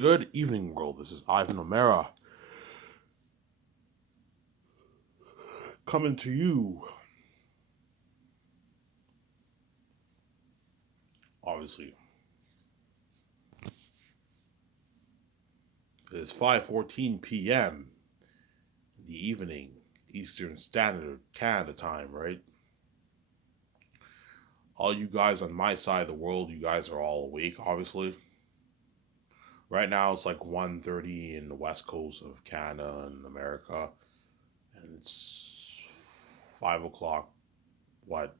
Good evening, world. This is Ivan O'Mara coming to you. Obviously, it is 5:14 p.m. in the evening, Eastern Standard Canada time. Right, all you guys on my side of the world, you guys are all awake. Obviously, right now it's like 1:30 in the west coast of Canada and America, and it's 5 o'clock. What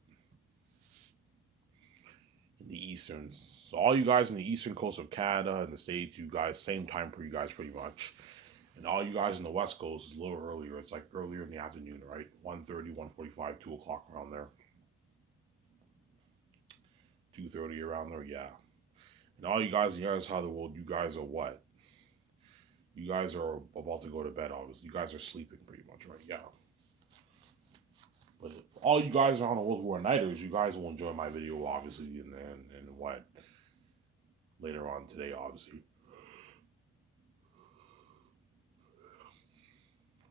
in the eastern. So all you guys in the eastern coast of Canada and the States, you guys, same time for you guys pretty much. And all you guys in the West Coast is a little earlier. It's like earlier in the afternoon, right? 1:30, 1:45, 2 o'clock around there. 2:30 around there, yeah. And all you guys in the other side of the world, you guys are what? You guys are about to go to bed, obviously. You guys are sleeping pretty much, right? Yeah. But all you guys around the world who are nighters, you guys will enjoy my video, obviously, and what? Later on today, obviously.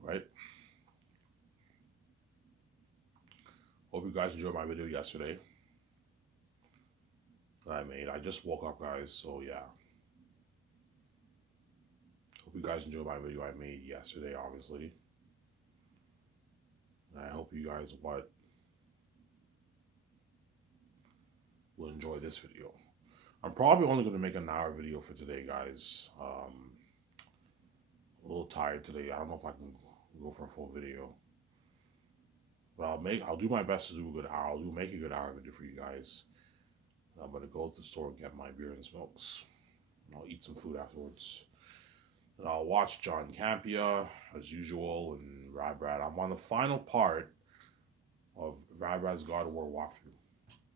Right? Hope you guys enjoyed my video yesterday that I made. I just woke up, guys, so yeah. Hope you guys enjoyed my video I made yesterday, obviously. And I hope you guys will enjoy this video. I'm probably only going to make an hour video for today, guys. A little tired today. I don't know if I can go for a full video, but I'll do my best to do a good hour. Make a good hour video for you guys. I'm gonna go to the store and get my beer and smokes. And I'll eat some food afterwards. And I'll watch John Campea as usual and Rabrad. I'm on the final part of Rabrad's God of War walkthrough.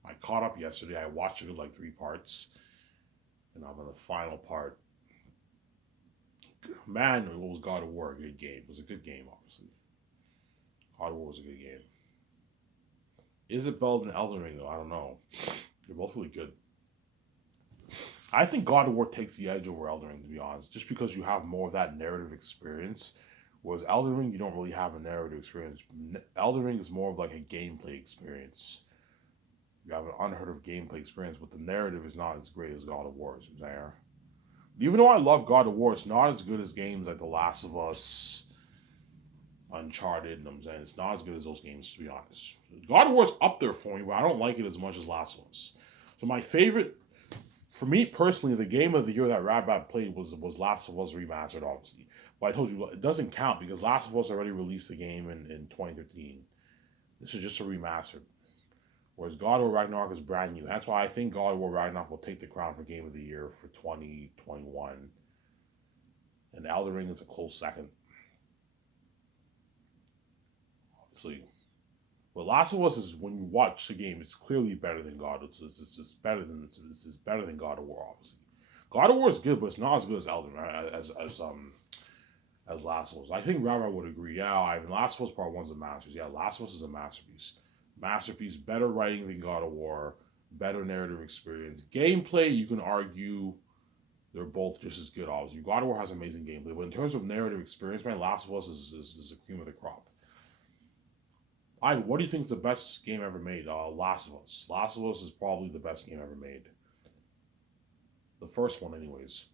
I caught up yesterday. I watched it in like 3 parts, and I'm on the final part. Man, it was God of War a good game. It was a good game, obviously. God of War was a good game. Is it better than Elden Ring though? I don't know. They're both really good. I think God of War takes the edge over Elden Ring, to be honest, just because you have more of that narrative experience. Whereas Elden Ring, you don't really have a narrative experience. Elden Ring is more of like a gameplay experience. You have an unheard of gameplay experience, but the narrative is not as great as God of War. Is there? Even though I love God of War, it's not as good as games like The Last of Us, Uncharted. And I'm saying it's not as good as those games, to be honest. God of War's up there for me, but I don't like it as much as Last of Us. So my favorite, for me personally, the game of the year that Rabat played was Last of Us Remastered, obviously. But I told you it doesn't count because Last of Us already released the game in 2013. This is just a remaster. Whereas God of War Ragnarok is brand new. That's why I think God of War Ragnarok will take the crown for Game of the Year for 2021. And Elden Ring is a close second, obviously. But Last of Us is, when you watch the game, it's clearly better than God. It's better than God of War, obviously. God of War is good, but it's not as good as Elden as Last of Us. I think Rabbi would agree. Yeah, Ivan, Last of Us Part One's a masterpiece. Yeah, Last of Us is a masterpiece. Masterpiece, better writing than God of War, better narrative experience. Gameplay, you can argue they're both just as good. Obviously, God of War has amazing gameplay, but in terms of narrative experience, man, Last of Us is the cream of the crop. What do you think is the best game ever made? Last of Us. Last of Us is probably the best game ever made. The first one, anyways.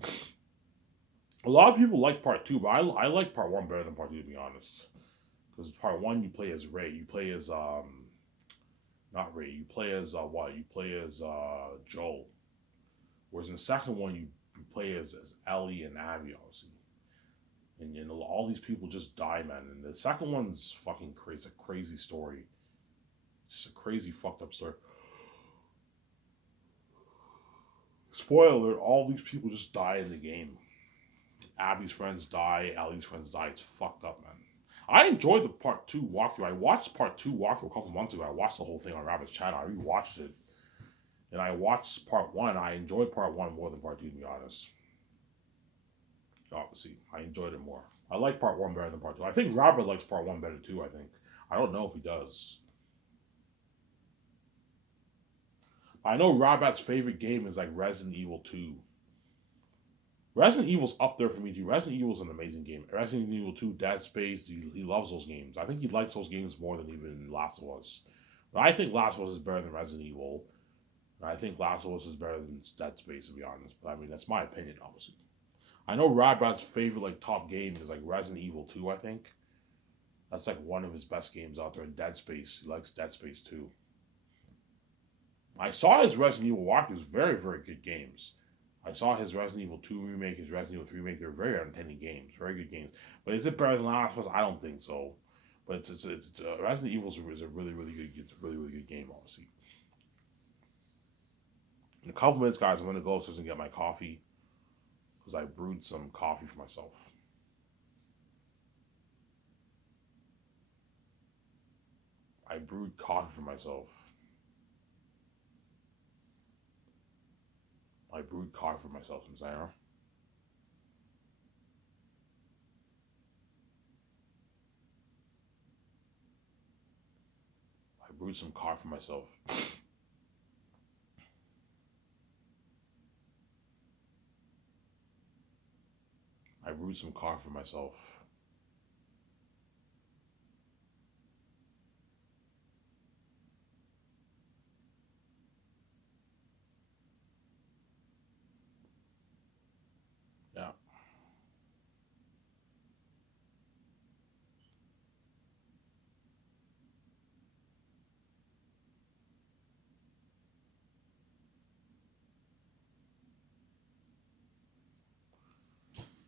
A lot of people like part two, but I like part one better than part two, to be honest. Because part one, you play as Ray. You play as not Ray. You play as what? You play as Joel. Whereas in the second one, you play as Ellie and Abby, obviously. And you know all these people just die, man. And the second one's fucking crazy. It's a crazy story. It's a crazy fucked up story. Spoiler alert, all these people just die in the game. Abby's friends die, Ellie's friends die. It's fucked up, man. I enjoyed the part two walkthrough. I watched part two walkthrough a couple months ago. I watched the whole thing on Rabbit's channel. I rewatched it. And I watched part one. I enjoyed part one more than part two, to be honest. Obviously, I enjoyed it more. I like part one better than part two. I think Rabbit likes part one better too, I think. I don't know if he does. I know Rabbit's favorite game is like Resident Evil 2. Resident Evil's up there for me too. Resident Evil's an amazing game. Resident Evil 2, Dead Space, he loves those games. I think he likes those games more than even Last of Us. But I think Last of Us is better than Resident Evil. And I think Last of Us is better than Dead Space, to be honest. But I mean, that's my opinion, obviously. I know Radbrad's favorite like top game is like Resident Evil 2, I think. That's like one of his best games out there. Dead Space. He likes Dead Space 2. I saw his Resident Evil walkthroughs, very, very good games. I saw his Resident Evil 2 remake, his Resident Evil 3 remake. They're very entertaining games, very good games. But is it better than Last of Us? I don't think so. But Resident Evil is a really, really good. It's a really, really good game, obviously. In a couple minutes, guys, I'm gonna go upstairs and get my coffee because I brewed some coffee for myself. I brewed coffee for myself. I brewed coffee for myself, Sarah. I brewed some coffee for myself. I brewed some coffee for myself. Yeah.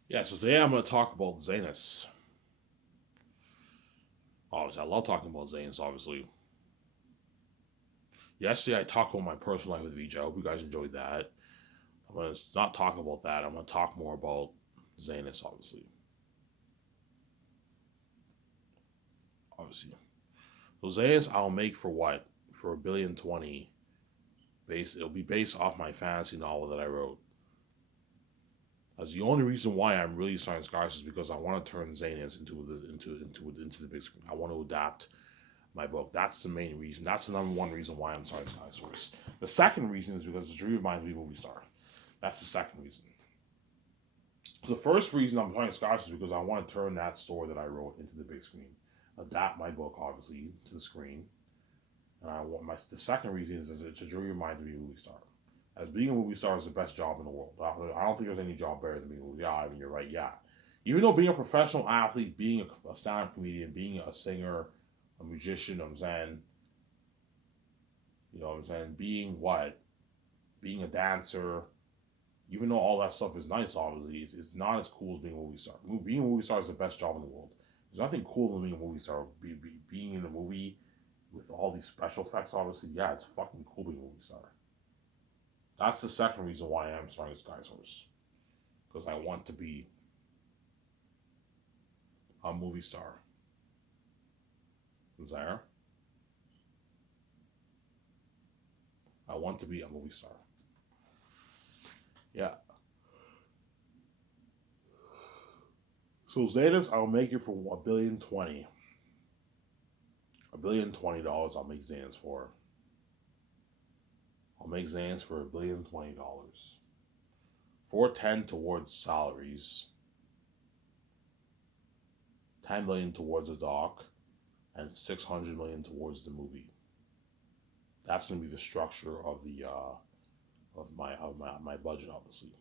Yeah, so today I'm going to talk about Zanus. Obviously, I love talking about Zanus, obviously. Yesterday, I talked about my personal life with VJ. I hope you guys enjoyed that. I'm going to not talk about that. I'm going to talk more about Zanus, obviously. Obviously. So Zanus, I'll make for what? For $1,020,000,000. It'll be based off my fantasy novel that I wrote. That's the only reason why I'm really starting Scars is because I want to turn Zanus into the big screen. I want to adapt my book. That's the main reason. That's the number one reason why I'm starting Skysource. The second reason is because the Dream reminds me of movie star. That's the second reason. The first reason I'm starting Scars is because I want to turn that story that I wrote into the big screen. Adapt my book, obviously, to the screen. And the second reason is it's a Dream reminds me of movie star. As being a movie star is the best job in the world. I don't think there's any job better than being a movie star. Yeah, I mean, you're right, yeah. Even though being a professional athlete, being a stand-up comedian, being a singer, a musician, being what? Being a dancer, even though all that stuff is nice, obviously, it's not as cool as being a movie star. Being a movie star is the best job in the world. There's nothing cooler than being a movie star. Being in a movie with all these special effects, obviously, yeah, it's fucking cool being a movie star. That's the second reason why I am starting Skysource. Because I want to be a movie star. There. I want to be a movie star. Yeah. So Zanus, I'll make it for $1,020,000,000. $1,020,000,000 I'll make Zanus for. I'll make Zanus for $1,020,000,000. 410 towards salaries. 10 million towards the doc, and 600 million towards the movie. That's going to be the structure of my budget, obviously.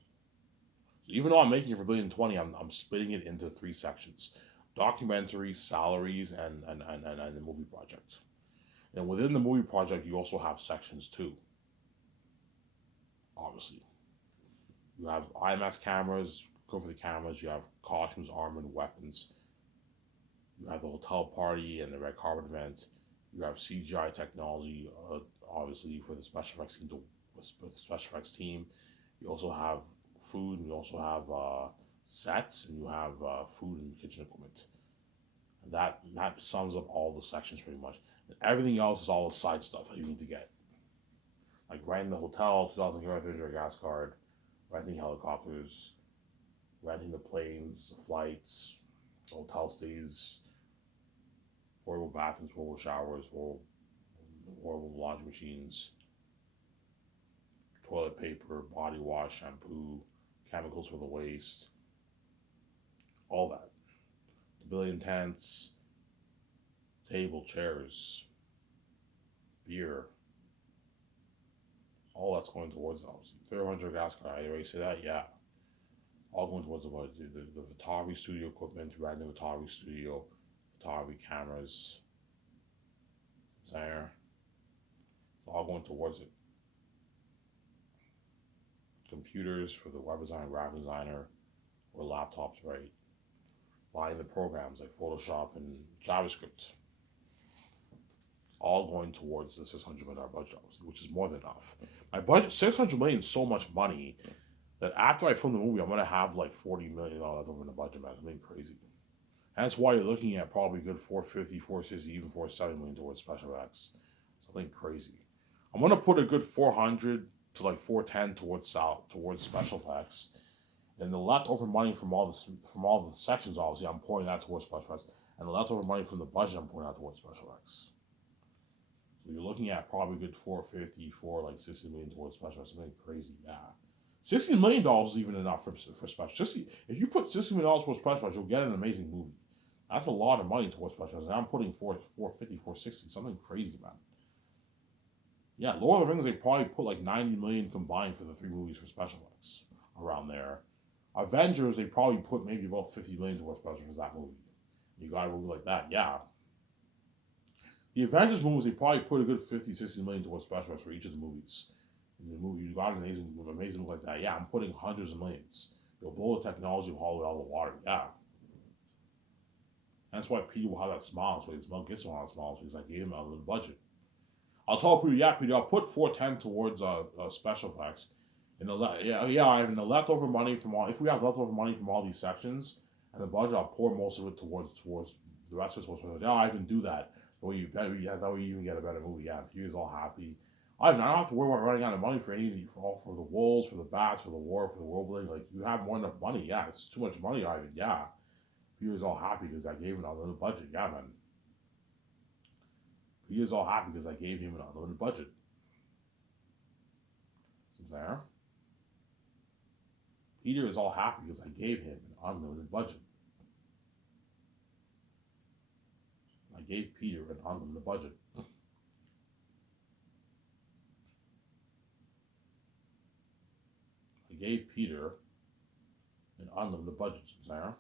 So even though I'm making it for $1,020,000,000, I'm splitting it into three sections: documentary, salaries, and the movie project. And within the movie project, you also have sections too. Obviously, you have IMAX cameras, go for the cameras. You have costumes, armor, and weapons. You have the hotel party and the red carpet event. You have CGI technology, obviously for the special effects team. You also have food, and you also have sets, and you have food and kitchen equipment. And that sums up all the sections pretty much. And everything else is all the side stuff that you need to get, like renting the hotel, 2,000 €, gas card, renting helicopters, renting the planes, the flights, hotel stays, portable bathrooms, portable showers, portable laundry machines, toilet paper, body wash, shampoo, chemicals for the waste, all that. The billion tents, table, chairs, beer, all that's going towards it, obviously. 300 gas car, I already say that, yeah. All going towards the budget. The photography studio equipment, renting the photography studio, photography cameras, there. It's all going towards it. Computers for the web designer, graphic designer, or laptops, right? Buying the programs like Photoshop and JavaScript. All going towards the $600 million budget, which is more than enough. My budget, $600 million is so much money that after I film the movie, I'm gonna have like $40 million over in the budget, man. Something crazy. And that's why you're looking at probably a good 450, 460, even 470 million towards special effects. Something crazy. I'm gonna put a good 400 to like 410 towards special effects, and the leftover money from all the sections, obviously, I'm pouring that towards special effects, and the leftover money from the budget, I'm pouring that towards special effects. So you're looking at probably a good 450, like 60 million towards special effects. Something crazy, yeah. $60 million is even enough for special. If you put $60 million towards special effects, you'll get an amazing movie. That's a lot of money towards special effects. And I'm putting 450, 460, something crazy, man. Yeah, Lord of the Rings, they probably put like 90 million combined for the 3 movies for special effects around there. Avengers, they probably put maybe about 50 million towards special for that movie. You got a movie like that, yeah. The Avengers movies, they probably put a good 50, 60 million towards special effects for each of the movies. In the movie, you got an amazing movie like that, yeah. I'm putting hundreds of millions. You'll blow the technology of Hollywood out of the water, yeah. And that's why Peter will have that smile. That's why his mom gets on that smile, because I gave him out of the budget. I'll tell Peter, yeah, Peter, I'll put 410 towards special effects. And and the leftover money from all, if we have leftover money from all these sections and the budget, I'll pour most of it towards the rest of it. Yeah, I can do that. That way you even get a better movie. Yeah, Peter's all happy. I don't have to worry about running out of money for anything, for the wolves, for the bats, for the war, for the world building. Like, you have more than enough money. Yeah, it's too much money, Ivan. Yeah. Peter's all happy because I gave him an unlimited budget. Yeah, man. Peter's all happy because I gave him an unlimited budget. See what I'm saying? Peter is all happy because I gave him an unlimited budget. I gave Peter an unlimited budget. I gave Peter an unlimited budget, Sarah.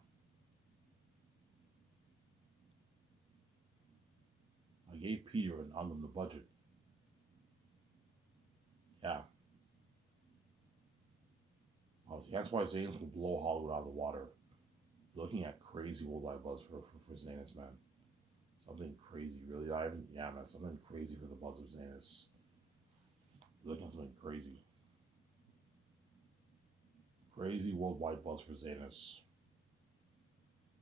I gave Peter an unlimited budget. Yeah. That's why Zayn's will blow Hollywood out of the water. Looking at crazy worldwide buzz for Zanus, man. Something crazy, really. Yeah, man, something crazy for the buzz of Zanus. Looking at something crazy. Crazy worldwide buzz for Zanus.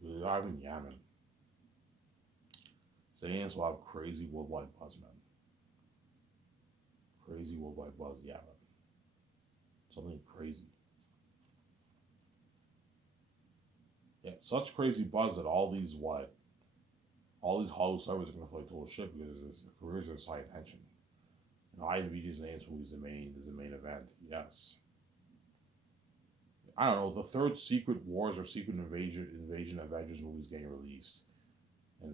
Really, yeah, man. Zanus will have crazy worldwide buzz, man. Crazy worldwide buzz, yeah, man. Something crazy. Yeah, such crazy buzz that all these Hollywood stars are gonna feel like total shit because the careers are high attention. IMDb's Zanus movie is the main event. Yes. I don't know. The third Secret Wars or Secret Invasion Avengers movie is getting released, and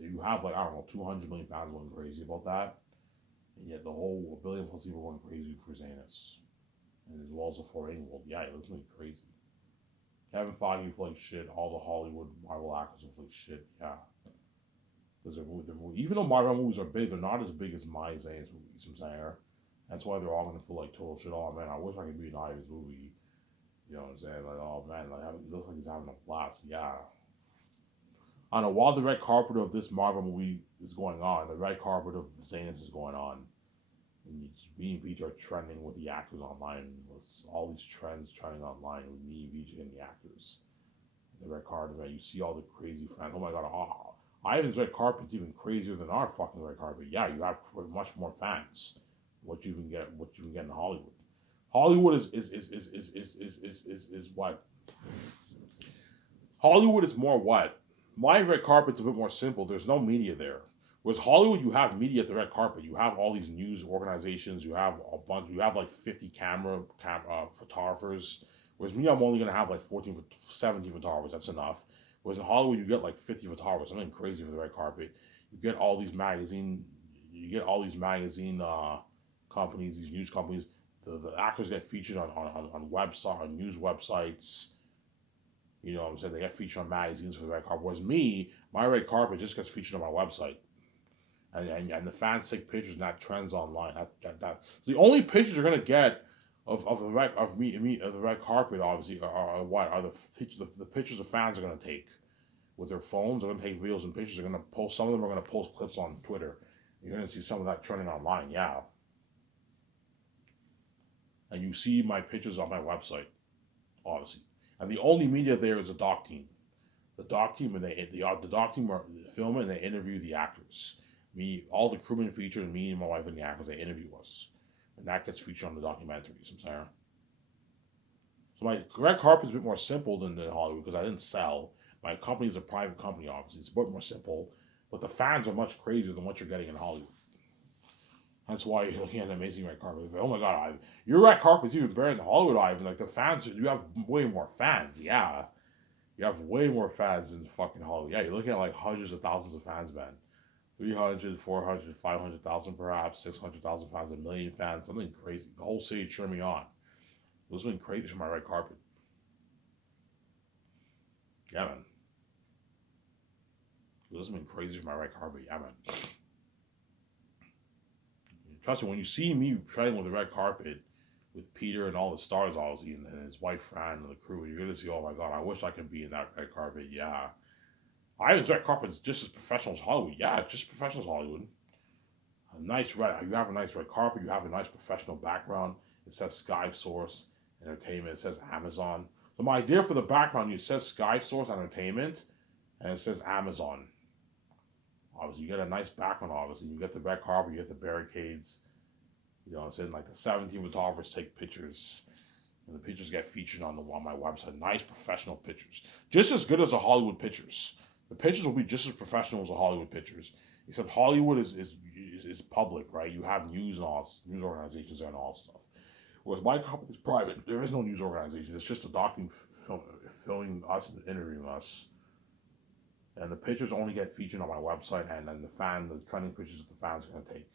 you have like, I don't know, 200 million fans going crazy about that, and yet the whole billion plus people going crazy for Zanus, and as well as the foreign world. Yeah, it looks like crazy. Kevin Feige will like shit. All the Hollywood Marvel actors will like shit. Yeah. Because they're movie. Even though Marvel movies are big, they're not as big as my Zanus movies. I'm saying, that's why they're all gonna feel like total shit. Oh man, I wish I could be in Ivan's movie. You know what I'm saying? Like, oh man, like, it looks like he's having a blast. Yeah. I don't know. While the red carpet of this Marvel movie is going on, the red carpet of Zanus is going on, and me and VJ are trending with the actors online. With all these trends trending online with me and VJ and the actors. The red carpet, man, you see all the crazy fans. Oh my god, Ivan's red carpet's even crazier than our fucking red carpet. Yeah, you have much more fans. What you can get in Hollywood. Hollywood is what? Hollywood is more what? My red carpet's a bit more simple. There's no media there. Whereas Hollywood, you have media at the red carpet. You have all these news organizations. You have a bunch. You have like 50 camera photographers. Whereas me, I'm only gonna have like 14, 17 photographers. That's enough. Whereas in Hollywood, you get like 50 photographers. Something crazy for the red carpet. You get all these magazine. You get all these magazine companies, these news companies. The actors get featured on website on news websites. You know what I'm saying? They get featured on magazines for the red carpet. Whereas me, my red carpet just gets featured on my website. And the fans take pictures and that trends online. The only pictures you're gonna get of the red of me of the red carpet obviously are what are the pictures the fans are gonna take with their phones. They're gonna take videos and pictures. They're gonna post. Some of them are gonna post clips on Twitter. You're gonna see some of that trending online. Yeah, and you see my pictures on my website obviously. And the only media there is the doc team. The doc team and the doc team are filming and they interview the actors. Me, all the crewmen featured, me and my wife and the actors, they interview us, and that gets featured on the documentaries. I'm saying. So my red carpet is a bit more simple than Hollywood because I didn't sell. My company is a private company, obviously. It's a bit more simple, but the fans are much crazier than what you're getting in Hollywood. That's why you're looking at an amazing red carpet. Oh my God, Ivan, your red carpet's even better than Hollywood, Ivan. Like the fans, you have way more fans. Yeah, you have way more fans than fucking Hollywood. Yeah, you're looking at like hundreds of thousands of fans, man. 300, 400, 500,000, perhaps 600,000 fans, a million fans, something crazy. The whole city cheer me on. It was been crazy for my red carpet. Yeah, man. It was been crazy for my red carpet. Yeah, man. Trust me, when you see me treading with the red carpet with Peter and all the stars, obviously, and his wife Fran and the crew, you're gonna see, oh my God, I wish I could be in that red carpet. Yeah. Ivan's red carpet is just as professional as Hollywood. Yeah, it's just professional as Hollywood. A nice red. You have a nice red carpet. You have a nice professional background. It says Sky Source Entertainment. It says Amazon. So my idea for the background, it says Sky Source Entertainment, and it says Amazon. Obviously, you get a nice background. Obviously, you get the red carpet. You get the barricades. You know, it's in like the 17 photographers take pictures, and the pictures get featured on my website. Nice professional pictures, just as good as the Hollywood pictures. The pictures will be just as professional as the Hollywood pictures, except Hollywood is public, right? You have news and all news organizations and all stuff. Whereas my company is private. There is no news organization. It's just a document filming us and interviewing us. And the pictures only get featured on my website, and then the trending pictures that the fans are gonna take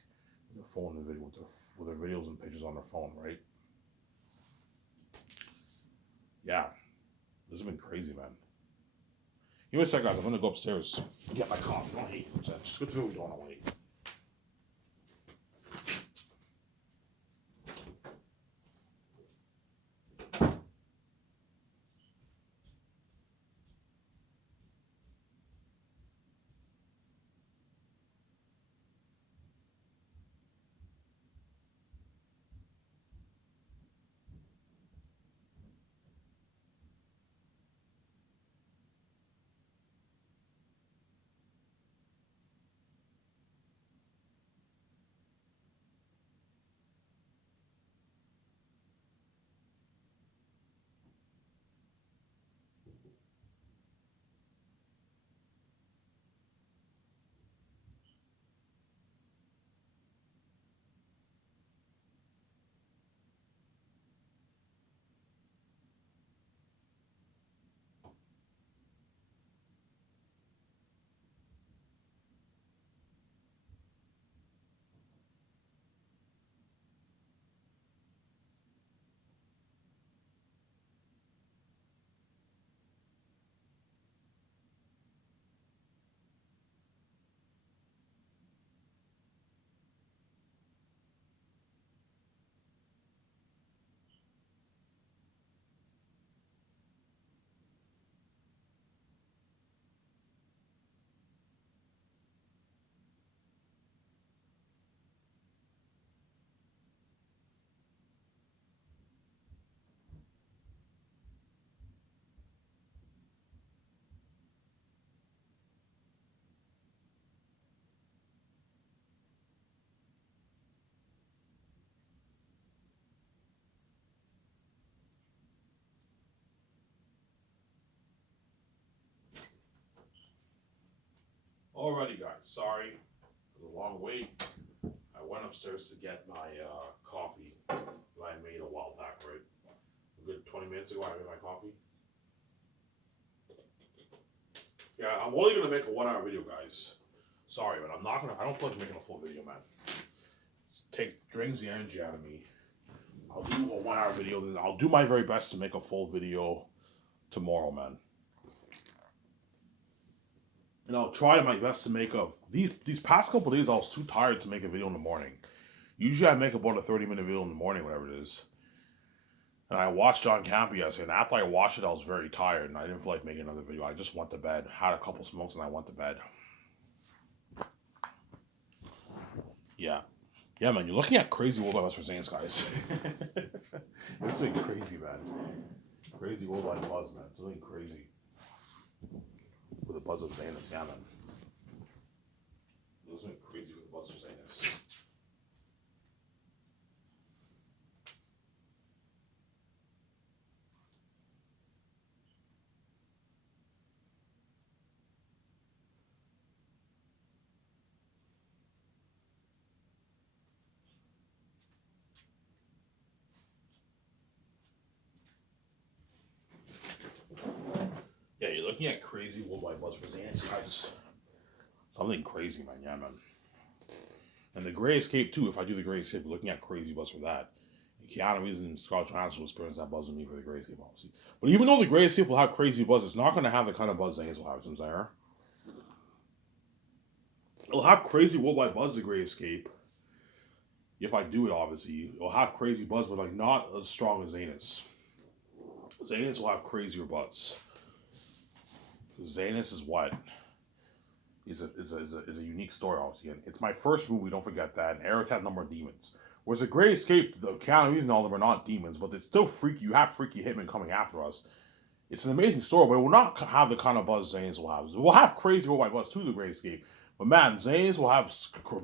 with their phone and video with their videos and pictures on their phone, right? Yeah, this has been crazy, man. Give me a sec, guys. I'm gonna go upstairs and get my coffee. Don't wait. Just good food. Don't wait. Alrighty, guys. Sorry for the long wait. I went upstairs to get my coffee that I made a while back, right? good 20 minutes ago. I made my coffee. Yeah, I'm only gonna make a 1 hour video, guys. Sorry, but I don't feel like making a full video, man. Drains the energy out of me. I'll do a 1 hour video, then I'll do my very best to make a full video tomorrow, man. And I'll try my best to make these past couple days I was too tired to make a video in the morning. Usually I make about a 30-minute video in the morning, whatever it is. And I watched John Campy yesterday, and after I watched it, I was very tired, and I didn't feel like making another video. I just went to bed, had a couple smokes, and I went to bed. Yeah. Yeah, man, you're looking at crazy worldwide buzz for Zanes, guys. This has been crazy, man. Crazy worldwide buzz, man. It's been crazy. With the buzz of Zanes, yeah, man. It's been crazy with the buzz of Zanes. Yeah, you're looking at crazy worldwide buzz for Zanes, guys. Something crazy, man. Yeah, man. And the Gray Escape, too. If I do the Gray Escape, we're looking at crazy buzz for that. And Keanu Reeves and Scarlett Johansson will experience that buzz with me for the Gray Escape, obviously. But even though the Gray Escape will have crazy buzz, it's not going to have the kind of buzz Zanes will have, since there. It'll have crazy worldwide buzz, the Gray Escape. If I do it, obviously. It'll have crazy buzz, but like not as strong as Zanus. Zanus will have crazier buzz. Zanus is what? Is a unique story, obviously. And it's my first movie, don't forget that. And Eric had a number of demons. Whereas the Gray Escape, the Keanu Reeves and all of them are not demons, but it's still freaky. You have freaky hitmen coming after us. It's an amazing story, but it will not have the kind of buzz Zanes will have. It will have crazy worldwide buzz to the Gray Escape. But man, Zanes will have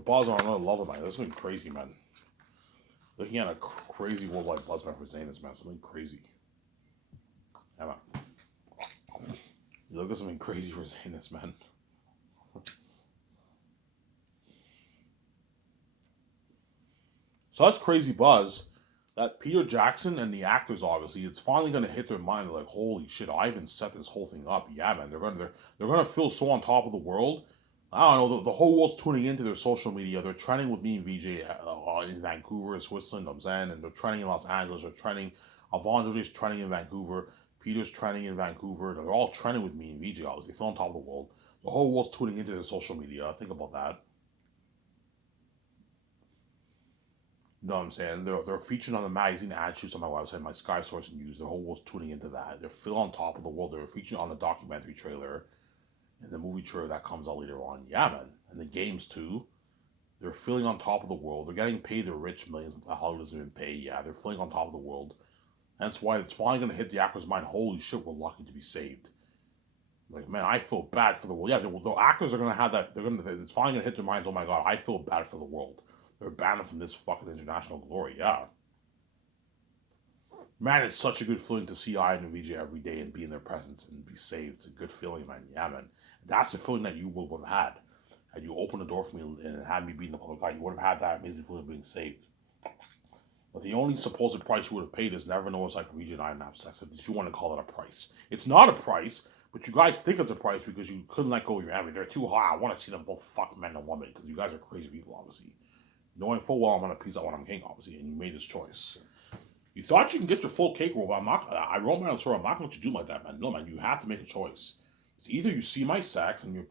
buzz on another level, man. That's something crazy, man. Looking at a crazy worldwide buzz, man, for Zanes, man. Something crazy. Yeah, man. You look at something crazy for Zanes, man. So that's crazy buzz that Peter Jackson and the actors, obviously, it's finally gonna hit their mind. They're like, holy shit, I even set this whole thing up. Yeah, man, they're gonna feel so on top of the world. I don't know. The whole world's tuning into their social media. They're trending with me and VJ in Vancouver, Switzerland, I'm saying, and they're trending in Los Angeles. They're trending. Alfonso's trending in Vancouver. Peter's trending in Vancouver. They're all trending with me and VJ. Obviously, they feel on top of the world. The whole world's tuning into their social media. Think about that. You know what I'm saying? They're featured on the magazine ad shoots on my website, my Sky Source News. The whole world's tuning into that. They're still on top of the world. They're featured on the documentary trailer and the movie trailer that comes out later on. Yeah, man. And the games, too. They're feeling on top of the world. They're getting paid their rich millions that Hollywood doesn't even pay. Yeah, they're feeling on top of the world. And that's why it's finally going to hit the actor's mind. Holy shit, we're lucky to be saved. Like, man, I feel bad for the world. Yeah, the actors are going to have that. It's finally going to hit their minds. Oh my God, I feel bad for the world. They're banned from this fucking international glory. Yeah. Man, it's such a good feeling to see Ian and VJ every day and be in their presence and be saved. It's a good feeling, man. Yeah, man. That's the feeling that you would have had. Had you opened the door for me and had me be in the public eye, you would have had that amazing feeling of being saved. But the only supposed price you would have paid is never know it's like VJ and I and have sex. If you want to call it a price. It's not a price, but you guys think it's a price because you couldn't let go of your enemy. They're too hot. I want to see them both fuck men and women because you guys are crazy people, obviously. Knowing full well I'm gonna piece out when I'm king, obviously, and you made this choice. You thought you can get your full cake roll, but I'm not. I wrote my own story. I'm not going to do like that, man. No, man. You have to make a choice. It's either you see my sex and you're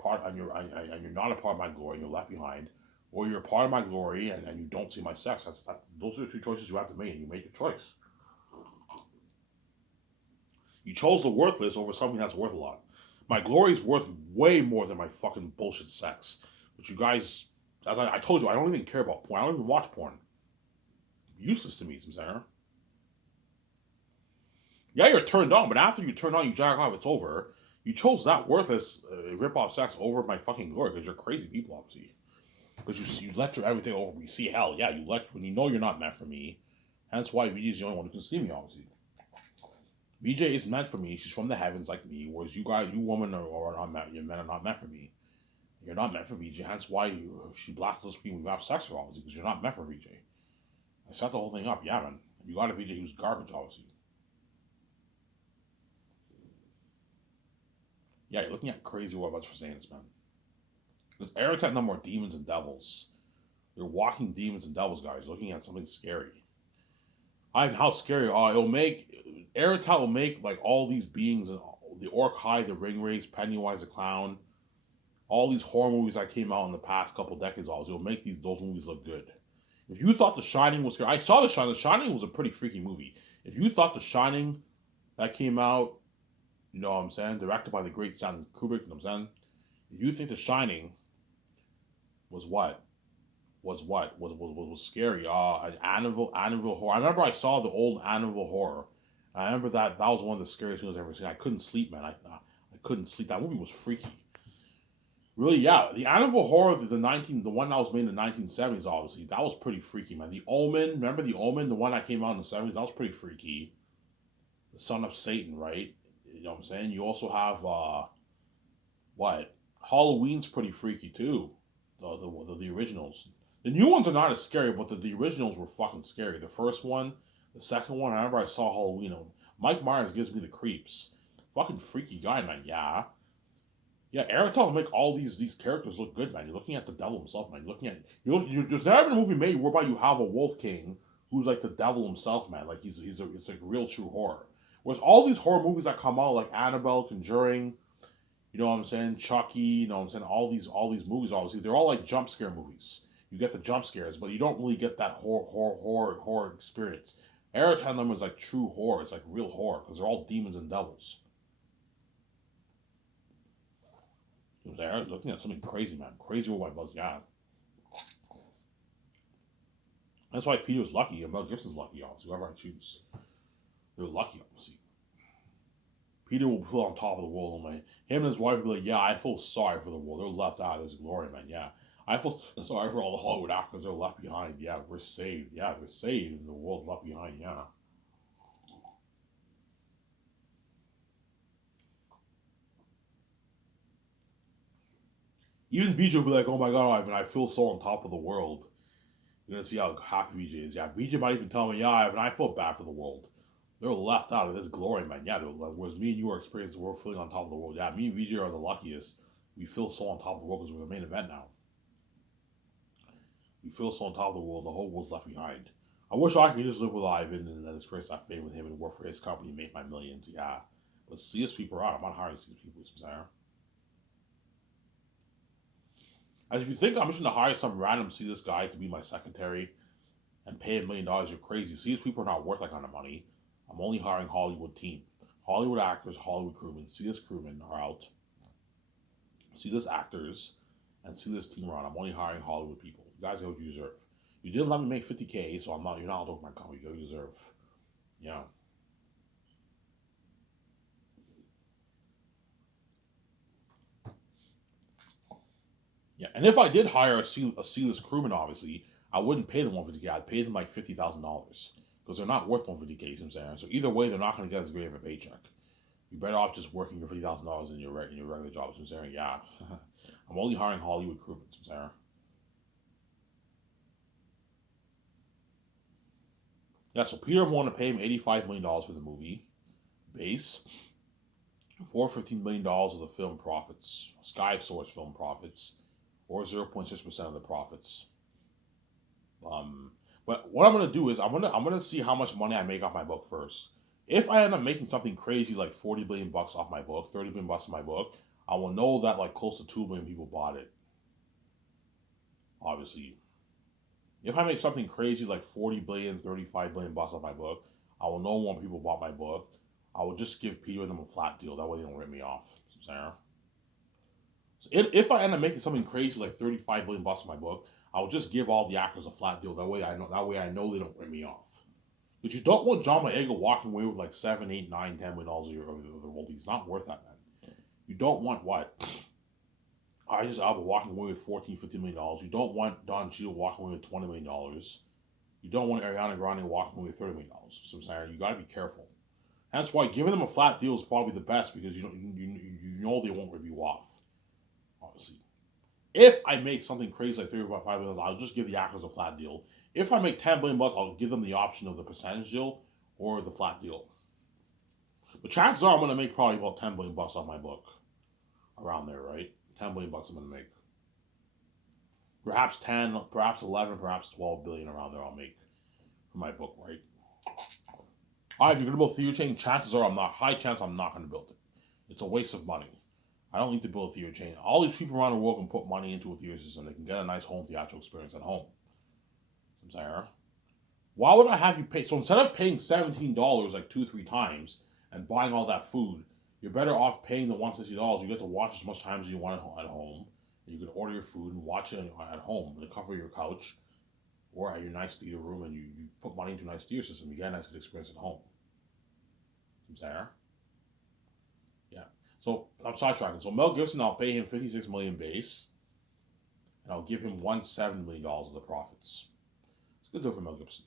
not a part of my glory and you're left behind, or you're a part of my glory and you don't see my sex. Those are the two choices you have to make, and you make your choice. You chose the worthless over something that's worth a lot. My glory is worth way more than my fucking bullshit sex. But you guys, as I told you, I don't even care about porn. I don't even watch porn. Useless to me, Sarah. Yeah, you're turned on, but after you turn on, you jack off, it's over. You chose that worthless rip-off sex over my fucking glory because you're crazy people, obviously. Because you let your everything over me. See, hell, yeah, you let when you know you're not meant for me. Hence why VJ is the only one who can see me, obviously. VJ is meant for me. She's from the heavens like me, whereas you guys, you women are not meant. You men are not meant for me. You're not meant for VJ. Hence why she blasted the screen when you have sex with her, obviously, because you're not meant for VJ. I set the whole thing up, yeah, man. You got a VJ who's garbage, obviously. Yeah, you're looking at crazy robots for saying this, man. Because Eric had no more demons and devils. They're walking demons and devils, guys. Looking at something scary. How scary. It'll make Airtel will make like all these beings, the Orc-High, the Ringwraiths, Pennywise the Clown, all these horror movies that came out in the past couple decades. It'll make those movies look good. If you thought The Shining was scary, I saw The Shining. The Shining was a pretty freaky movie. If you thought The Shining that came out, you know what I'm saying, directed by the great Stanley Kubrick, you know what I'm saying, if you think The Shining was what? Was scary. Annabelle horror. I remember I saw the old Annabelle horror. I remember that was one of the scariest things I've ever seen. I couldn't sleep, man. I couldn't sleep. That movie was freaky. Really, yeah. The Annabelle horror, the one that was made in the 1970s, obviously, that was pretty freaky, man. The Omen, remember The Omen, the one that came out in the 70s, that was pretty freaky. The Son of Satan, right? You know what I'm saying? You also have what? Halloween's pretty freaky too. The originals. The new ones are not as scary, but the originals were fucking scary. The first one, the second one, I remember I saw Halloween. Mike Myers gives me the creeps. Fucking freaky guy, man. Yeah. Yeah, Ariel will make all these characters look good, man. You're looking at the devil himself, man. There's never been a movie made whereby you have a wolf king who's like the devil himself, man. Like it's like real true horror. Whereas all these horror movies that come out, like Annabelle, Conjuring, you know what I'm saying, Chucky, you know what I'm saying, all these movies, obviously, they're all like jump scare movies. You get the jump scares, but you don't really get that horror experience. Eric Handler is like true horror. It's like real horror because they're all demons and devils. You know, Eric looking at something crazy, man. Crazy with white buzz, yeah. That's why Peter was lucky and Mel Gibson's lucky, obviously. Whoever I choose, they're lucky, obviously. Peter will put on top of the world, man. Him and his wife will be like, yeah, I feel sorry for the world. They're left out of this glory, man. Yeah. I feel sorry for all the Hollywood actors they're left behind. Yeah, we're saved. Yeah, they're saved and the world's left behind. Yeah. Even VJ will be like, oh my god, Ivan, I feel so on top of the world. You're gonna see how happy VJ is. Yeah, VJ might even tell me, yeah, Ivan, I feel bad for the world. They're left out of this glory, man. Yeah, like, whereas me and you are experiencing, we're feeling on top of the world. Yeah, me and VJ are the luckiest. We feel so on top of the world because we're the main event now. We feel so on top of the world, the whole world's left behind. I wish I could just live with Ivan and then experience that fame with him and work for his company and make my millions. Yeah, but CS people are out. I'm not hiring CS people. As if you think I'm just gonna hire some random CS guy to be my secretary and pay $1 million, you're crazy. CS people are not worth that kind of money. I'm only hiring Hollywood team. Hollywood actors, Hollywood crewmen, CS crewmen are out. CS actors and CS team are out. I'm only hiring Hollywood people. You guys get what you deserve. You didn't let me make 50K, so I'm not. You're not talking my company. You get what you deserve. Yeah. Yeah, and if I did hire a C-list crewman, obviously, I wouldn't pay them 150K. I'd pay them like $50,000 because they're not worth 150K. You know what I'm saying? So either way, they're not going to get as great of a paycheck. You're better off just working your $50,000 in your regular job. So I'm saying, yeah, I'm only hiring Hollywood crewmen. So I'm saying, yeah. So Peter wanted to pay him $85 million for the movie base, $415 million of the film profits, Sky Source film profits, or 0.6% of the profits. Um, but what I'm gonna do is I'm gonna see how much money I make off my book first. If I end up making something crazy like 40 billion bucks off my book, 30 billion bucks off my book, I will know that like close to 2 billion people bought it. Obviously, if I make something crazy like 40 billion, 35 billion bucks off my book, I will know when people bought my book. I will just give Peter and them a flat deal. That way they don't rip me off. Sarah. So if I end up making something crazy like 35 billion bucks on my book, I will just give all the actors a flat deal. That way I know. That way I know they don't rip me off. But you don't want John Boyega walking away with like 7, 8, 9, $10 million a year over the royalties. It's not worth that, man. You don't want what? Idris Elba walking away with 14, $15 million. You don't want Don Cheadle walking away with $20 million. You don't want Ariana Grande walking away with $30 million. So I'm saying you got to be careful. That's why giving them a flat deal is probably the best because you know they won't rip you off. Obviously, if I make something crazy like 35 billion, I'll just give the actors a flat deal. If I make 10 billion bucks, I'll give them the option of the percentage deal or the flat deal. But chances are I'm gonna make probably about 10 billion bucks off my book. around there, right? 10 billion bucks I'm gonna make. Perhaps 10, perhaps 11, perhaps 12 billion around there I'll make for my book, right? Alright, if you're gonna build a theory chain, chances are high chance I'm not gonna build it. It's a waste of money. I don't need to build a theater chain. All these people around the world can put money into a theater system. They can get a nice home theatrical experience at home. I'm saying, why would I have you pay? So instead of paying $17 like 2-3 times and buying all that food, you're better off paying the $160. You get to watch as much time as you want at home. You can order your food and watch it at home in the comfort of your couch or at your nice theater room, and you put money into a nice theater system. You get a nice good experience at home. I'm saying, yeah. So I'm sidetracking. So Mel Gibson, I'll pay him $56 million base, and I'll give him $170 million of the profits. It's a good deal for Mel Gibson.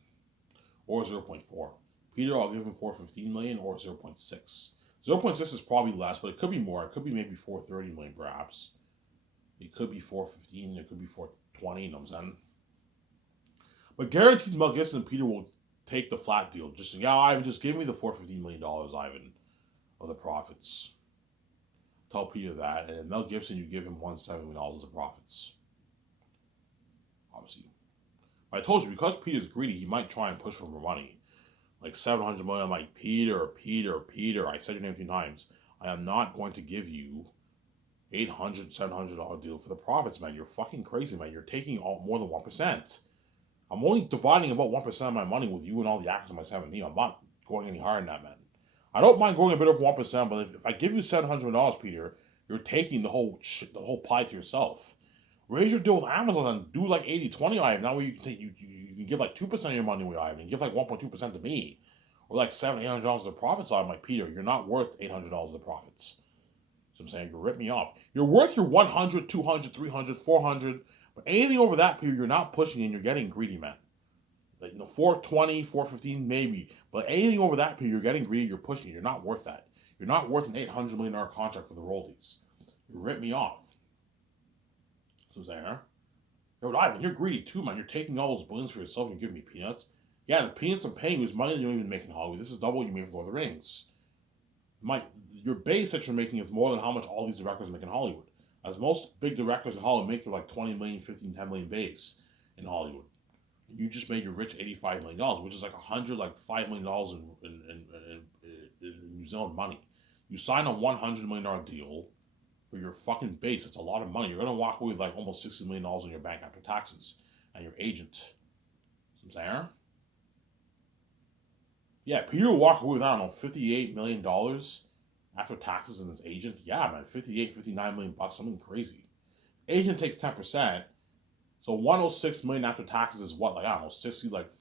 Or 0.4. Peter, I'll give him $415 million or 0.6. 0.6 is probably less, but it could be more. It could be maybe $430 million perhaps. It could be $415. It could be $420. You know what I'm saying? But guaranteed Mel Gibson and Peter will take the flat deal. Ivan, just give me the $415 million, Ivan, of the profits. Tell Peter that, and then Mel Gibson, you give him $170 million of profits. Obviously. I told you, because Peter's greedy, he might try and push for more money. Like $700 million, I'm like, Peter. I said your name 3 times. I am not going to give you $800, $700 deal for the profits, man. You're fucking crazy, man. You're taking more than 1%. I'm only dividing about 1% of my money with you and all the actors on my 7 team. I'm not going any higher than that, man. I don't mind going a bit over 1%, but if I give you $700, Peter, you're taking the whole pie to yourself. Raise your deal with Amazon and do like 80-20, Ivan. That way you can give like 2% of your money away, Ivan. And give like 1.2% to me. Or like $700-800 of the profits. I'm like, Peter, you're not worth $800 of the profits. So I'm saying, you rip me off. You're worth your 100, 200, 300, 400. But anything over that, Peter, you're not pushing and you're getting greedy, man. Like, 420, 415, maybe. But anything over that, Peter, you're getting greedy, you're pushing. You're not worth that. You're not worth an $800 million contract for the royalties. You rip me off. So I'm saying, yo, Ivan, you're greedy too, man. You're taking all those billions for yourself and you're giving me peanuts. Yeah, the peanuts I'm paying you is money that you don't even make in Hollywood. This is double what you made for Lord of the Rings. Your base that you're making is more than how much all these directors make in Hollywood. As most big directors in Hollywood make, they're like 20 million, 15, 10 million base in Hollywood. You just made your rich $85 million, which is like $5 million in New Zealand money. You sign a $100 million deal for your fucking base. It's a lot of money. You're going to walk away with like almost $60 million in your bank after taxes and your agent. You know what I'm saying? Yeah, Peter will walk away with, I don't know, $58 million after taxes and his agent. Yeah, man, 58, 59 million bucks, something crazy. Agent takes 10%. So $106 million after taxes is what, like, I don't know, 60, like